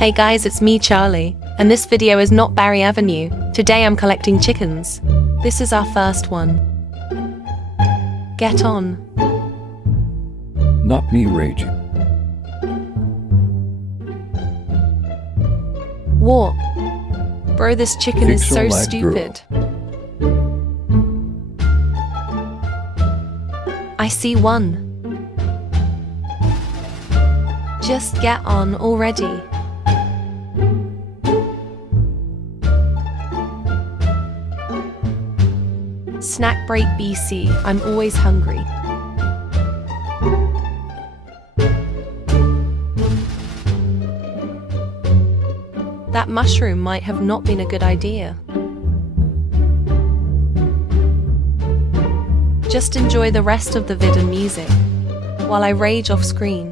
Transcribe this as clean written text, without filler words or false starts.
Hey guys, it's me, Charlie, and this video is not Barry Avenue. Today I'm collecting chickens. This is our first one. Get on. Not me raging. What? Bro, this chicken is so Fix-o-like stupid. I see one. Just get on already. Snack break BC, I'm always hungry. That mushroom might have not been a good idea. Just enjoy the rest of the vid and music while I rage off screen.